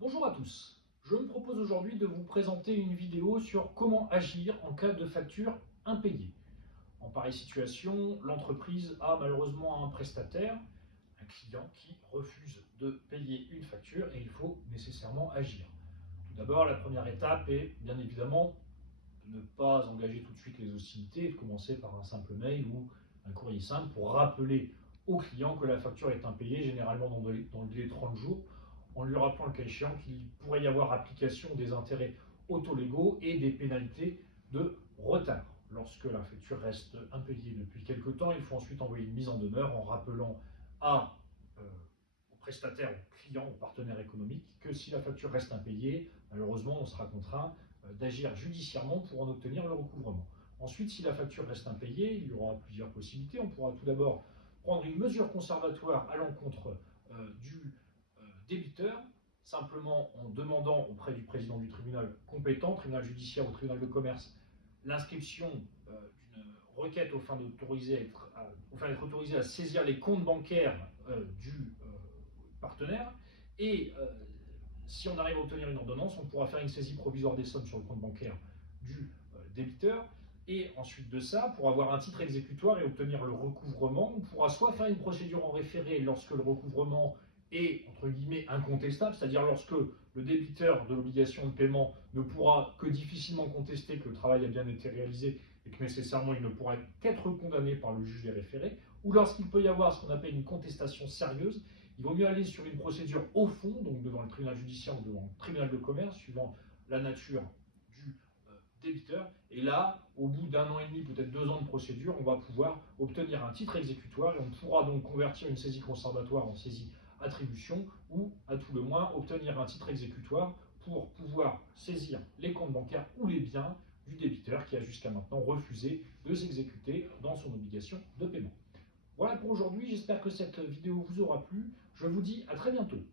Bonjour à tous, je me propose aujourd'hui de vous présenter une vidéo sur comment agir en cas de facture impayée. En pareille situation, l'entreprise a malheureusement un prestataire, un client qui refuse de payer une facture et il faut nécessairement agir. Tout d'abord, la première étape est bien évidemment de ne pas engager tout de suite les hostilités et de commencer par un simple mail ou un courrier simple pour rappeler au client que la facture est impayée, généralement dans le délai de 30 jours, en lui rappelant le cas échéant qu'il pourrait y avoir application des intérêts autolégaux et des pénalités de retard. Lorsque la facture reste impayée depuis quelque temps, il faut ensuite envoyer une mise en demeure en rappelant au prestataire, au client, au partenaire économique que si la facture reste impayée, malheureusement, on sera contraint d'agir judiciairement pour en obtenir le recouvrement. Ensuite, si la facture reste impayée, il y aura plusieurs possibilités. On pourra tout d'abord prendre une mesure conservatoire à l'encontre du débiteur, simplement en demandant auprès du président du tribunal compétent, tribunal judiciaire ou tribunal de commerce, l'inscription d'une requête aux fins d'être autorisé à saisir les comptes bancaires du partenaire. Et si on arrive à obtenir une ordonnance, on pourra faire une saisie provisoire des sommes sur le compte bancaire du débiteur. Et ensuite de ça, pour avoir un titre exécutoire et obtenir le recouvrement, on pourra soit faire une procédure en référé lorsque le recouvrement est, entre guillemets, incontestable, c'est-à-dire lorsque le débiteur de l'obligation de paiement ne pourra que difficilement contester que le travail a bien été réalisé et que nécessairement il ne pourra qu'être condamné par le juge des référés, ou lorsqu'il peut y avoir ce qu'on appelle une contestation sérieuse, il vaut mieux aller sur une procédure au fond, donc devant le tribunal judiciaire ou devant le tribunal de commerce, suivant la nature du débiteur. Et là, au bout d'un an et demi, peut-être 2 ans de procédure, on va pouvoir obtenir un titre exécutoire et on pourra donc convertir une saisie conservatoire en saisie attribution ou, à tout le moins, obtenir un titre exécutoire pour pouvoir saisir les comptes bancaires ou les biens du débiteur qui a jusqu'à maintenant refusé de s'exécuter dans son obligation de paiement. Voilà pour aujourd'hui, j'espère que cette vidéo vous aura plu. Je vous dis à très bientôt.